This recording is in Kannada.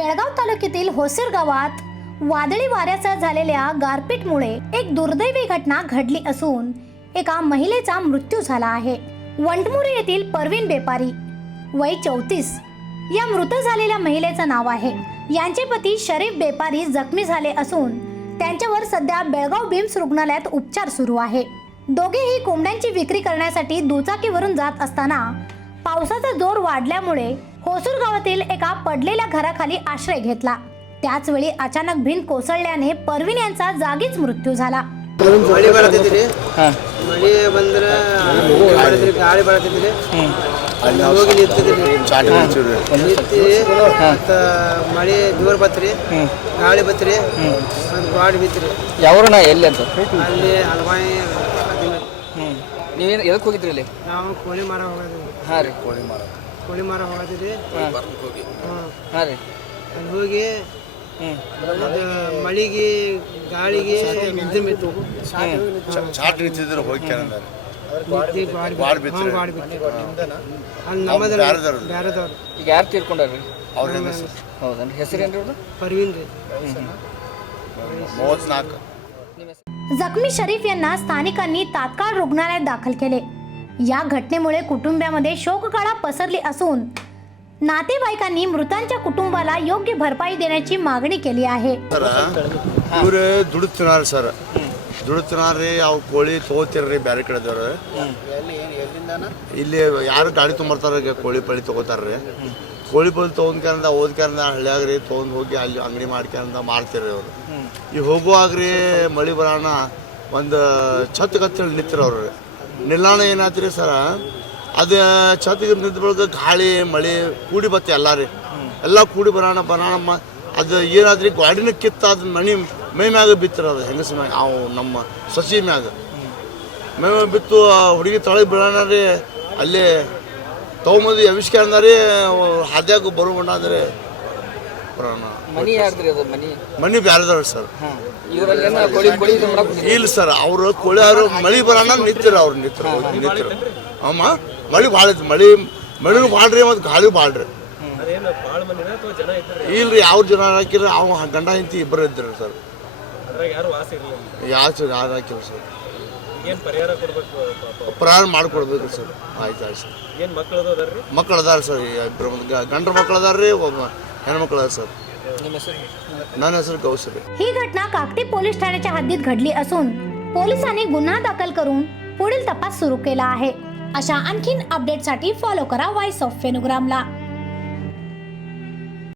बेळगाव तालुक्यातील होसिर गावात वादळी वाऱ्यासह झालेल्या गारपीटमुळे एक दुर्दैवी घटना घडली असून एका महिलेचा मृत्यू झाला आहे। वंटमुरी येथील परवीन बेपारी वय 34 या मृत झालेल्या महिलेचं नाव आहे। यांचे पती शरीफ बेपारी जखमी झाले असून त्यांच्यावर सध्या बेळगाव बिम्स रुग्णालयात उपचार सुरू आहे। दोघेही कोंबड्यांची विक्री करण्यासाठी दुचाकीवरून जात असताना पावसाचा जोर वाढल्यामुळे होसूर गावातील एका पडलेल्या घराखाली आश्रय घेतला। त्याच वेळी अचानक भिंत कोसळल्याने परवीन यांचा जागीच मृत्यू झाला। ಮಳೆ ಬರತ್ತಿದ್ರಿ ಮಳೆ ಬಂದ್ರೆ ಗಾಳಿ ಬರತ್ತಿದ್ರಿ ಅಲ್ಲಿ ಹೋಗಿ ನಿಂತಿದ್ರಿ ನಿಂತಿ ಮತ್ತು ಮಳೆ ಜೋರು ಬತ್ರಿ ಗಾಳಿ ಬತ್ರಿ ಒಂದು ಗಾಡಿ ಬಿತ್ರಿ ಯಾವ್ರಣ ಎಲ್ಲಿ ಅಂತ ಅಲ್ಲಿ ಹಲವಾಯಿ ನೀವೇನು ಎದಕ್ಕೆ ಹೋಗಿದ್ರಿ ಅಲ್ಲಿ? ನಾವು ಕೋಳಿ ಮಾರ ಹೋಗಿದ್ವಿ। ಹಾಂ ರೀ, ಕೋಳಿ ಮಾರ ಹೋಗಿದ್ರಿ। ಹಾಂ ರೀ, ಅಲ್ಲಿ ಹೋಗಿ ಮಳೆಗೆ ಗಾಳಿಗೆ ಬಿದ್ದು ಚಾಟ್ ನಿಂತಿದ್ರು ಹೋಗಿ ಕೇಳಿದ್ರೆ ಅಲ್ಲಿ ನಮ್ಮದ ಬೇರೆದವ್ರು ಈಗ ಯಾರು ತೀರ್ಕೊಂಡ್ರಿ? ಅವ್ರ ಹೌದನ್ರಿ, ಹೆಸರೇನ್ರಿ ಅವ್ರದ್ದು? परवीन रे 34 जखमी शरीफ यांना स्थानिकांनी तात्काळ रुग्णालयात दाखल केले। या घटनेमुळे कुटुंबामध्ये शोककळा पसरली असून नातेवाईकांनी मृतांच्या कुटुंबाला योग्य भरपाई देण्याची मागणी केली आहे। ಇವ್ರು ದುಡಿತಿನಾರ ಸರ್, ದುಡಿತಿನಾರ್ರಿ ಅವು ಕೋಳಿ ತಗೋತಿರ್ರಿ ಬೇರೆ ಕಡೆದವ್ರು ಇಲ್ಲಿ ಯಾರು ಗಾಡಿ ತೊಗೊಂಬರ್ತಾರ ಕೋಳಿ ಪಳಿ ತಗೋತಾರ್ರಿ। ಕೋಳಿ ಪಳಿ ತೊಗೊಂಡ್ಕಂದ ಓದ್ಕಂದ ಹಳ್ಳಿಯಾಗ್ರಿ ತೊಗೊಂಡು ಹೋಗಿ ಅಲ್ಲಿ ಅಂಗಡಿ ಮಾಡ್ಕಂದ ಮಾರ್ತಿರ್ರಿ ಅವರು। ಈಗ ಹೋಗುವಾಗ್ರಿ ಮಳೆ ಬರೋಣ ಒಂದು ಛತ್ ಕತ್ತೇಳಿ ನಿಂತಿರ ಅವ್ರು ನಿಲ್ಲಾಣ ಏನಾಯ್ತು ಸರ, ಅದು ಛತ್ತಿಗೆ ನಿಂತ ಬೆಳಗ್ಗೆ ಗಾಳಿ ಮಳೆ ಕೂಡಿ ಬತ್ತೆ ಎಲ್ಲ ಕೂಡಿ ಬರೋಣ ಅದು ಏನಾದ್ರಿ ಗಾಡಿನ ಕಿತ್ತ ಅದು ಮೈ ಮ್ಯಾಗ ಬಿತ್ತಿರ ಅದು ಹೆಂಗಸ ಮ್ಯಾಗ ಅವು ನಮ್ಮ ಸಸಿ ಮ್ಯಾಗ ಮೈ ಮ್ಯಾಗ ಬಿತ್ತು ಹುಡುಗಿ ತಳಗೆ ಬೀಳೋಣ ರೀ ಅಲ್ಲೇ ತೊಗೊಂಬಂದು ಎವಿಸ್ಕೊಂಡ್ರಿ ಹಾದ್ಯಾಗ ಬರೋ ಬಂದ್ರೆ ಬರೋಣ ಮನಿ ಯಾರ್ದ್ರಿ ಅದು? ಮನಿ ಬ್ಯಾರದವ್ರಿ ಸರ್। ಇವರಲ್ಲಿ ಇಲ್ಲ ಸರ್, ಅವರು ಕೋಳಿಯವರು ಮಳೆ ಬರೋಣ ನಿಂತಿರ ಅವ್ರು ನಿಂತಿರು ಅಮ್ಮ ಮಳೆ ಭಾಳ ಐತಿ, ಮಳೆನೂ ಭಾಳ್ರಿ ಮತ್ತು ಗಾಳಿ ಭಾಳ್ರಿ ಇಲ್ರಿ ಯಾವ ಜನ ಹಾಕಿರ ಅವ ಗಂಡ ಹೆಂಡತಿ ಇಬ್ಬರು ಇದ್ರಿ ಸರ್। ಯಾರು ಯಾರು ಹಾಕಿಲ್ಲ ಸರ್, ಪರಿಹಾರ ಮಾಡಿಕೊಡ್ಬೇಕು ಸರ್। ಆಯ್ತು ಸರ್, ಮಕ್ಕಳು ಅದಾರ ಸರ್, ಇಬ್ಬರು ಗಂಡ್ರ ಮಕ್ಕಳು ಅದಾರ್ರಿ, ಒಬ್ಬ ಹೆಣ್ಮಕ್ಳು ಅದಾರ ಸರ್। ನನ್ನ ಹೆಸರು ಗೌಸರಿ। ही घटना काकटी पोलीस ठाण्याच्या हद्दीत घडली असून पोलिसांनी गुन्हा दाखल करून पुढील तपास सुरू केला आहे। अशा आणखीन अपडेटसाठी फॉलो करा वॉइस ऑफ फेनुग्रामला।